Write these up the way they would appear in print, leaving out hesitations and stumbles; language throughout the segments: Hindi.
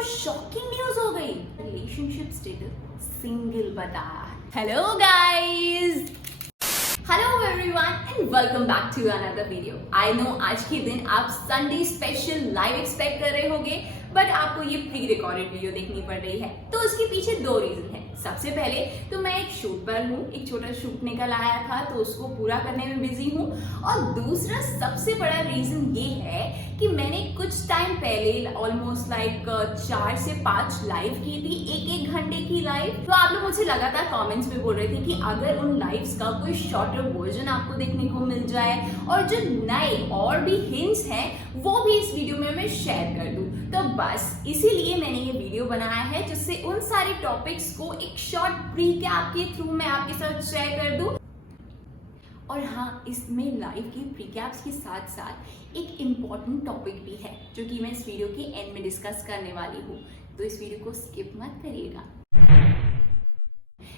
तो शॉकिंग न्यूज हो गई, रिलेशनशिप स्टेटस सिंगल बताया। Hello guys, hello everyone and welcome back to another video. I know आज के दिन आप संडे स्पेशल लाइव एक्सपेक्ट कर रहे होंगे, बट आपको ये प्री रिकॉर्डेड वीडियो देखनी पड़ रही है। तो उसके पीछे दो रीजन है। सबसे पहले तो मैं एक शूट पर हूँ, एक छोटा शूट निकल आया था तो उसको पूरा करने में बिजी हूँ। और दूसरा सबसे बड़ा रीजन ये है कि मैंने कुछ टाइम पहले ऑलमोस्ट लाइक 4 से 5 लाइव की थी, एक घंटे की लाइव। तो आप लोग मुझे लगातार कमेंट्स में बोल रहे थे कि अगर उन लाइव्स का कोई शॉर्टर वर्जन आपको देखने को मिल जाए और जो नए और भी हिंट्स हैं वो भी इस वीडियो में मैं शेयर कर दूं। तो बस इसीलिए मैंने ये वीडियो बनाया है, जिससे उन सारे टॉपिक्स को एक शॉर्ट प्रीकैप के थ्रू मैं आपके साथ शेयर कर दूं। और हाँ, इसमें लाइव की प्रीकैप्स के साथ साथ एक इम्पॉर्टेंट टॉपिक भी है जो कि मैं इस वीडियो के एंड में डिस्कस करने वाली हूँ, तो इस वीडियो को स्किप मत करिएगा।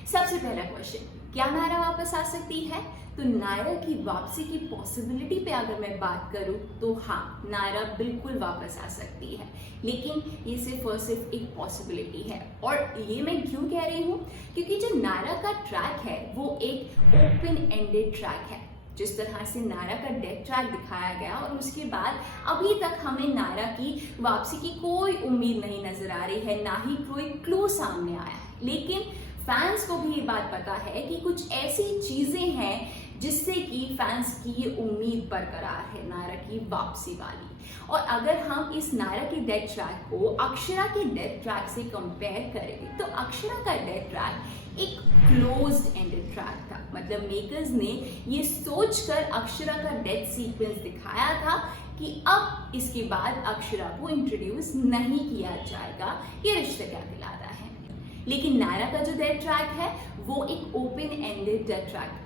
सबसे पहला क्वेश्चन, क्या नायरा वापस आ सकती है? तो नायरा की वापसी की पॉसिबिलिटी पे अगर मैं बात करूं तो हाँ, नायरा बिल्कुल वापस आ सकती है, लेकिन ये सिर्फ और सिर्फ एक पॉसिबिलिटी है। और ये मैं क्यों कह रही हूँ, क्योंकि जो नायरा का ट्रैक है वो एक ओपन एंडेड ट्रैक है। जिस तरह से नायरा का डेथ ट्रैक दिखाया गया और उसके बाद अभी तक हमें नायरा की वापसी की कोई उम्मीद नहीं नजर आ रही है, ना ही कोई क्लू सामने आया है। लेकिन फैंस को भी ये बात पता है कि कुछ ऐसी चीजें हैं जिससे कि फैंस की ये उम्मीद बरकरार है नायरा की वापसी वाली। और अगर हम इस नायरा के डेथ ट्रैक को अक्षरा के डेथ ट्रैक से कंपेयर करें तो अक्षरा का डेथ ट्रैक एक क्लोज्ड एंडेड ट्रैक था। मतलब मेकर्स ने ये सोचकर अक्षरा का डेथ सीक्वेंस दिखाया था कि अब इसके बाद अक्षरा को इंट्रोड्यूस नहीं किया जाएगा, ये रिश्ता क्या कहलाता है। लेकिन नायरा का जो डेथ ट्रैक है वो एक ओपन एंडेड डेथ ट्रैक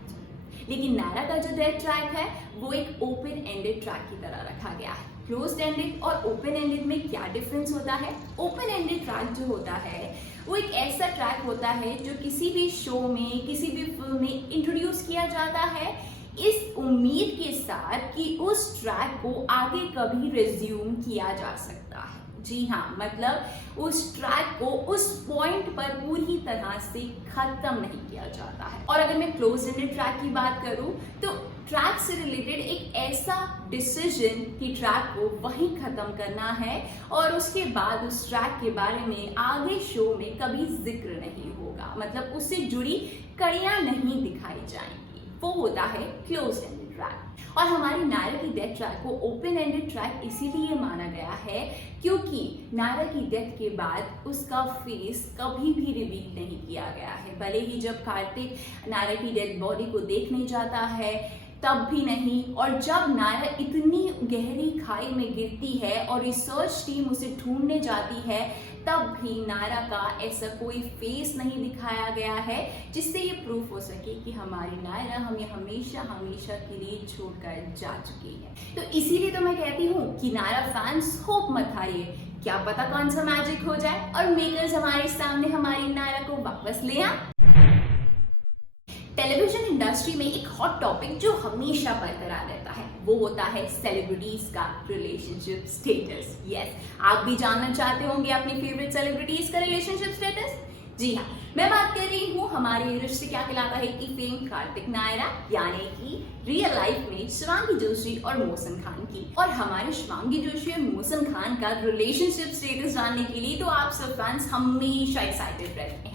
वो एक ओपन एंडेड ट्रैक की तरह रखा गया है। क्लोज्ड एंडेड और ओपन एंडेड में क्या डिफरेंस होता है? ओपन एंडेड ट्रैक जो होता है वो एक ऐसा ट्रैक होता है जो किसी भी शो में, किसी भी फिल्म में इंट्रोड्यूस किया जाता है इस उम्मीद के साथ कि उस ट्रैक को आगे कभी रिज्यूम किया जा सकता है। जी हाँ, मतलब उस ट्रैक को उस पॉइंट पर पूरी तरह से खत्म नहीं किया जाता है। और अगर मैं क्लोज एंडेड ट्रैक की बात करूं तो ट्रैक से रिलेटेड एक ऐसा डिसीजन कि ट्रैक को वहीं खत्म करना है और उसके बाद उस ट्रैक के बारे में आगे शो में कभी जिक्र नहीं होगा, मतलब उससे जुड़ी कड़ियां नहीं दिखाई जाएंगी। वो होता है क्लोज एंडेड ट्रैक। और हमारी नायरा की डेथ ट्रैक को ओपन एंडेड ट्रैक इसीलिए माना गया है क्योंकि नायरा की डेथ के बाद उसका फेस कभी भी रिवील नहीं किया गया है। भले ही जब कार्तिक नायरा की डेड बॉडी को देखने जाता है तब भी नहीं, और जब नायरा इतनी गहरी खाई में गिरती है और रिसर्च टीम उसे ढूंढने जाती है तब भी नायरा का ऐसा कोई फेस नहीं दिखाया गया है जिससे ये प्रूफ हो सके कि हमारी नायरा हमें हमेशा हमेशा के लिए छोड़कर जा चुकी है। तो इसीलिए तो मैं कहती हूँ कि नायरा फैंस होप मत हारिए, क्या पता कौन सा मैजिक हो जाए और मेकर्स हमारे सामने हमारी नायरा को वापस ले आए। टेलीविजन इंडस्ट्री में एक हॉट टॉपिक जो हमेशा बरकरार रहता है वो होता है सेलिब्रिटीज का रिलेशनशिप स्टेटस। यस, आप भी जानना चाहते होंगे अपनी फेवरेट सेलिब्रिटीज का रिलेशनशिप स्टेटस। जी हाँ, मैं बात कर रही हूँ हमारे रिश्ते क्या कहलाता है की फेम कार्तिक नायरा यानी कि रियल लाइफ में शिवांगी जोशी और मोहसिन खान की। और हमारे शिवांगी जोशी और मोहसिन खान का रिलेशनशिप स्टेटस जानने के लिए तो आप सब फैंस हमेशा एक्साइटेड रहते हैं।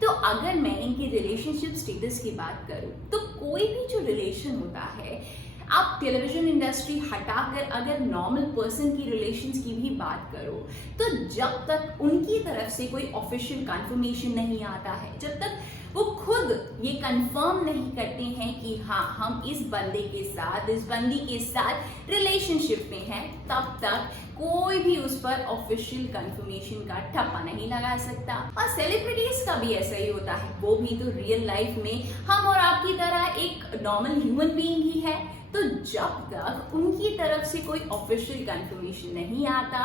तो अगर मैं इनके रिलेशनशिप स्टेटस की बात करूं तो कोई भी जो रिलेशन होता है, आप टेलीविजन इंडस्ट्री हटाकर अगर नॉर्मल पर्सन की रिलेशंस की भी बात करो तो जब तक उनकी तरफ से कोई ऑफिशियल कंफर्मेशन नहीं आता है, जब तक वो खुद ये कंफर्म नहीं करते हैं कि हाँ हम इस बंदे के साथ, इस बंदी के साथ रिलेशनशिप में हैं, तब तक कोई भी उस पर ऑफिशियल कंफर्मेशन का ठप्पा नहीं लगा सकता। और सेलिब्रिटीज का भी ऐसा ही होता है, वो भी तो रियल लाइफ में हम और आपकी तरह एक नॉर्मल ह्यूमन बीइंग ही है। तो जब तक उनकी तरफ से कोई ऑफिशियल कंफर्मेशन नहीं आता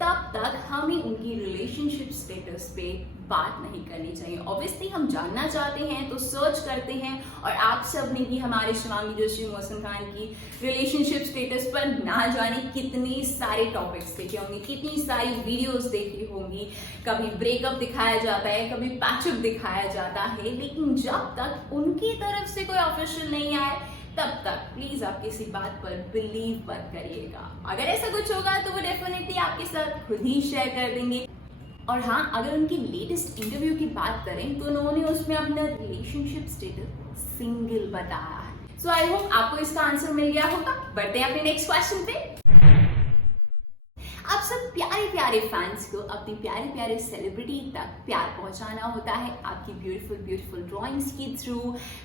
तब तक हमें उनकी रिलेशनशिप स्टेटस पे बात नहीं करनी चाहिए। ऑब्वियसली हम जानना चाहते हैं तो सर्च करते हैं, और आप सब ने भी हमारे शिवांगी जोशी मोहसिन खान की रिलेशनशिप स्टेटस पर ना जाने कितने सारे टॉपिक्स देखे होंगे, कितनी सारी वीडियोस देखी होंगी। कभी ब्रेकअप दिखाया जाता है, कभी पैचअप दिखाया जाता है, लेकिन जब तक उनकी तरफ से कोई ऑफिशियल नहीं आए तब तक प्लीज आप किसी बात पर बिलीव मत करिएगा। अगर ऐसा कुछ होगा तो वो डेफिनेटली आपके साथ खुद ही शेयर कर देंगे। और हाँ, अगर उनकी लेटेस्ट इंटरव्यू की बात करें तो उन्होंने उसमें अपना रिलेशनशिप स्टेटस सिंगल बताया है। सो आई होप आपको इसका आंसर मिल गया होगा। बढ़ते हैं अपने नेक्स्ट क्वेश्चन पे। आप सब प्यारे प्यारे फैंस को अपनी प्यारे प्यारे सेलिब्रिटी तक प्यार पहुंचाना होता है आपकी ब्यूटीफुल ड्राइंग्स के थ्रू,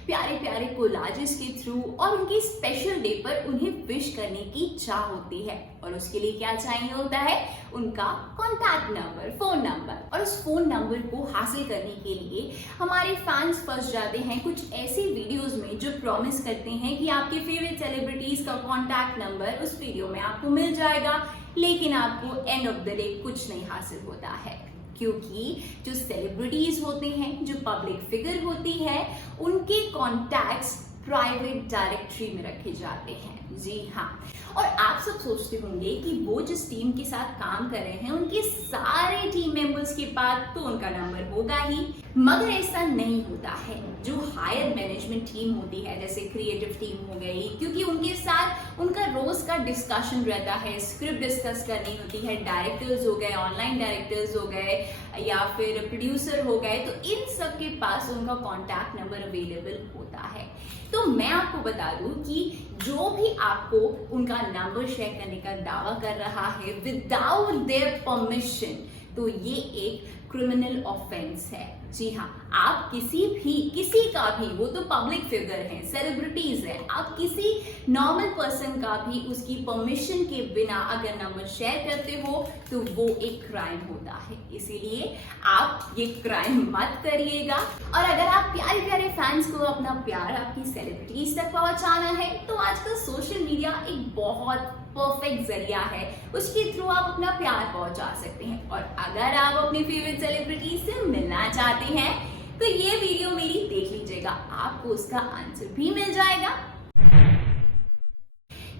प्यारे प्यारे कोलाजेस के थ्रू, और उनकी स्पेशल डे पर उन्हें विश करने की चाह होती है। और उसके लिए क्या चाहिए होता है? उनका कॉन्टैक्ट नंबर, फोन नंबर। और उस फोन नंबर को हासिल करने के लिए हमारे फैंस फंस जाते हैं कुछ ऐसी वीडियोस में जो प्रॉमिस करते हैं कि आपके फेवरेट सेलिब्रिटीज का कॉन्टैक्ट नंबर उस वीडियो में आपको मिल जाएगा, लेकिन आपको एंड ऑफ द डे कुछ नहीं हासिल होता है। क्योंकि जो सेलिब्रिटीज होते हैं, जो पब्लिक फिगर होती है, उनके कॉन्टैक्ट्स प्राइवेट डायरेक्टरी में रखे जाते हैं। जी हाँ, और आप सब सोचते होंगे कि वो जिस टीम के साथ काम कर रहे हैं उनके सारे टीम मेंबर्स के पास तो उनका नंबर होगा ही, मगर ऐसा नहीं होता है। जो हायर मैनेजमेंट टीम होती है, जैसे क्रिएटिव टीम हो गई, क्योंकि उनके साथ उनका रोज का डिस्कशन रहता है, स्क्रिप्ट डिस्कस करनी होती है, डायरेक्टर्स हो गए, ऑनलाइन डायरेक्टर्स हो गए, या फिर प्रोड्यूसर हो गए, तो इन सब के पास उनका कॉन्टैक्ट नंबर अवेलेबल होता है। तो मैं आपको बता दूं कि जो भी आपको उनका नंबर शेयर करने का दावा कर रहा है विदाउट देयर परमिशन, तो ये एक क्रिमिनल ऑफेंस है। जी हाँ, आप किसी का भी, वो तो पब्लिक फिगर हैं, सेलिब्रिटीज हैं, आप किसी नॉर्मल पर्सन का भी उसकी परमिशन के बिना अगर नंबर शेयर करते हो तो वो एक क्राइम होता है। इसीलिए आप ये क्राइम मत करिएगा। और अगर आप प्यारे प्यारे फैंस को अपना प्यार आपकी सेलिब्रिटीज तक पहुंचाना है तो आजकल सोशल मीडिया एक बहुत परफेक्ट जरिया है, उसके थ्रू आप अपना प्यार पहुंचा सकते हैं। और अगर आप अपनी फेवरेट सेलिब्रिटी से मिलना चाहते हैं तो ये वीडियो मेरी देख लीजिएगा, आपको उसका आंसर भी मिल जाएगा।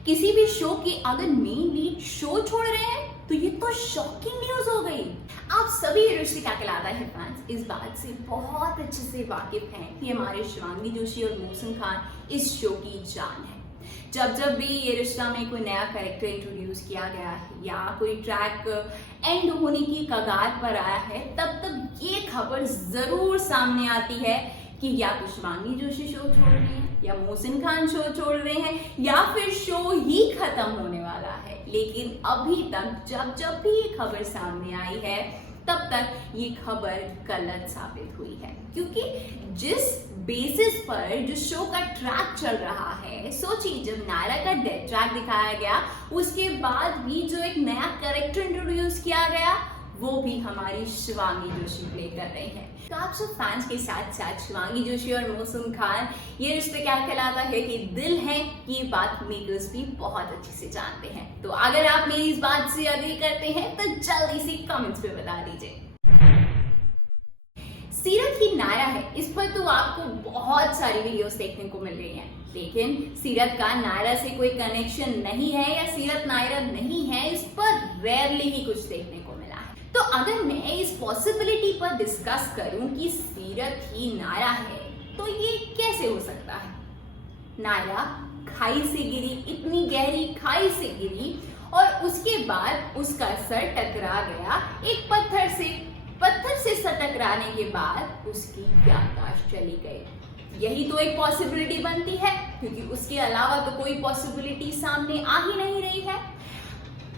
किसी भी शो के अगर मेन लीड शो छोड़ रहे हैं तो ये तो शॉकिंग न्यूज हो गई। आप सभी रिश्ते क्या कहलाता है फैंस इस बात से बहुत अच्छे से वाकिफ हैं कि हमारे शिवांगी जोशी और मोहसिन खान इस शो की जान है। जब भी ये रिश्ता में कोई नया कैरेक्टर इंट्रोड्यूस किया गया है या कोई ट्रैक एंड होने की कगार पर आया है, तब ये खबर जरूर सामने आती है कि या तो शिवांगी जोशी शो छोड़ रहे हैं, या मोहसिन खान शो छोड़ रहे हैं, या फिर शो ही खत्म होने वाला है। लेकिन अभी तक जब भी ये खबर सामने आई है तब तक ये खबर गलत साबित हुई है, क्योंकि जिस बेसिस पर जो शो का ट्रैक चल रहा है, सोचिए जब नायरा का डेथ ट्रैक दिखाया गया उसके बाद भी जो एक नया कैरेक्टर इंट्रोड्यूस किया गया वो भी हमारी शिवांगी जोशी प्ले कर रही हैं। तो आप सब फैंस के साथ साथ शिवांगी जोशी और मोहसिन खान ये रिश्ते क्या कहलाता है कि दिल है, ये बात मेकर्स भी बहुत अच्छे से जानते हैं। तो अगर आप मेरी इस बात से एग्री करते हैं तो जल्दी से कमेंट्स में बता दीजिए। सीरत की नायरा है, इस पर तो आपको बहुत सारी वीडियोस देखने को मिल रही हैं, लेकिन सीरत का नायरा से कोई कनेक्शन नहीं है या सीरत नायरा नहीं है, इस पर रेयरली ही कुछ देखने को मिला है। तो अगर मैं इस पॉसिबिलिटी पर डिस्कस करूं कि सीरत ही नायरा है तो ये कैसे हो सकता है? नायरा खाई से गिरी, इतनी गहरी खाई से गिरी, और उसके बाद उसका सर टकरा गया एक पत्थर से सर टकराने के बाद उसकी याददाश्त चली गई। यही तो एक पॉसिबिलिटी बनती है, क्योंकि उसके अलावा तो कोई पॉसिबिलिटी सामने आ ही नहीं रही है।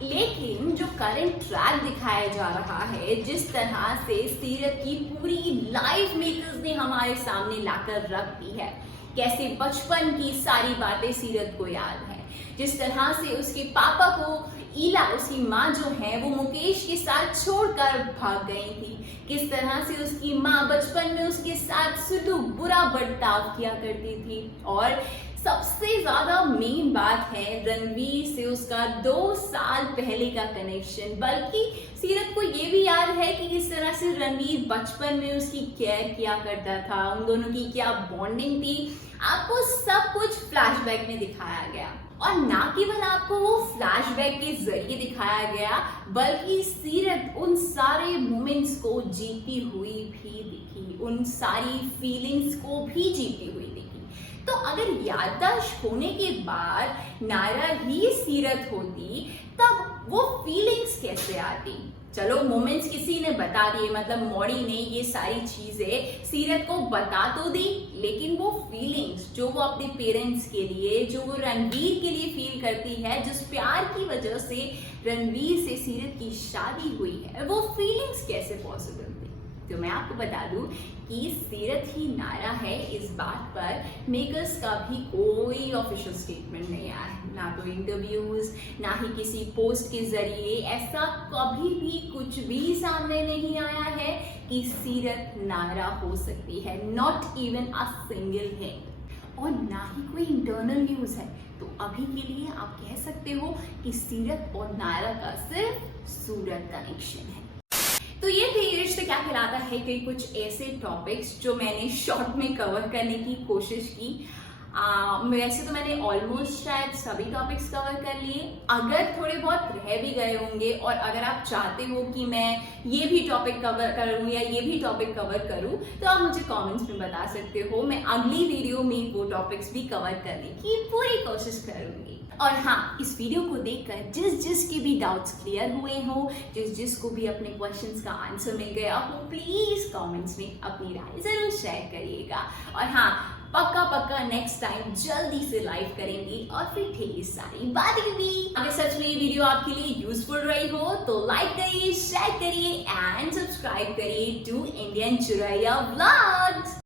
लेकिन जो करंट ट्रैक दिखाया जा रहा है, जिस तरह से सीरत की पूरी लाइफ मेकर्स ने हमारे सामने लाकर रख दी है, कैसे बचपन की सारी बातें सीरत को याद है, जिस तरह से उसके पापा को ईला, उसकी माँ जो है वो मुकेश के साथ छोड़कर भाग गई थी, किस तरह से उसकी माँ बचपन में उसके साथ सुधु बुरा बर्ताव किया करती थी, और सबसे ज्यादा मेन बात है रणवीर से उसका 2 साल पहले का कनेक्शन। बल्कि सीरत को ये भी याद है कि किस तरह से रणवीर बचपन में उसकी केयर किया करता था, उन दोनों की क्या बॉन्डिंग थी। आपको सब कुछ फ्लैशबैक में दिखाया गया, और ना केवल आपको वो फ्लैशबैक के जरिए दिखाया गया, बल्कि सीरत उन सारे मोमेंट्स को जीती हुई भी दिखी, उन सारी फीलिंग्स को भी जीती हुई दिखी। तो अगर याददाश्त होने के बाद नायरा ही सीरत होती, तब वो फीलिंग्स कैसे आती? चलो मोमेंट्स किसी ने बता दिए, मतलब मौड़ी ने ये सारी चीजें सीरत को बता तो दी, लेकिन वो फीलिंग्स जो वो अपने पेरेंट्स के लिए, जो वो रणवीर के लिए फील करती है, जिस प्यार की वजह से रणवीर से सीरत की शादी हुई है, वो फीलिंग्स कैसे पॉसिबल थी? तो मैं आपको बता दूं कि सीरत ही नायरा है, इस बात पर मेकर्स का भी कोई ऑफिशियल स्टेटमेंट नहीं आया है, ना तो इंटरव्यूज, ना ही किसी पोस्ट के जरिए ऐसा कभी भी कुछ भी सामने नहीं आया है कि सीरत नायरा हो सकती है, not even a single hint. और ना ही कोई इंटरनल न्यूज है। तो अभी के लिए आप कह सकते हो कि सीरत और नायरा का सिर्फ सूरत कनेक्शन है। तो ये थे ये रिश्ता क्या कहलाता है के कुछ ऐसे टॉपिक्स जो मैंने शॉर्ट में कवर करने की कोशिश की। वैसे तो मैंने ऑलमोस्ट शायद सभी टॉपिक्स कवर कर लिए। अगर थोड़े बहुत रह भी गए होंगे और अगर आप चाहते हो कि मैं ये भी टॉपिक कवर करूं या ये भी टॉपिक कवर करूं, तो आप मुझे कमेंट्स में बता सकते हो। मैं अगली वीडियो में वो टॉपिक्स भी कवर करने की पूरी कोशिश करूंगी। और हाँ, इस वीडियो को देखकर जिस के भी डाउट्स क्लियर हुए हो, जिस को भी अपने क्वेश्चंस का आंसर मिल गया हो, प्लीज कमेंट्स में अपनी राय जरूर शेयर करिएगा। और हाँ, पक्का नेक्स्ट टाइम जल्दी से लाइव करेंगे और फिर ढेर सारी बातें भी। अगर सच में ये वीडियो आपके लिए यूजफुल रही हो तो लाइक करिए, शेयर करिए एंड सब्सक्राइब करिए टू इंडियन चुरैया व्लॉग्स।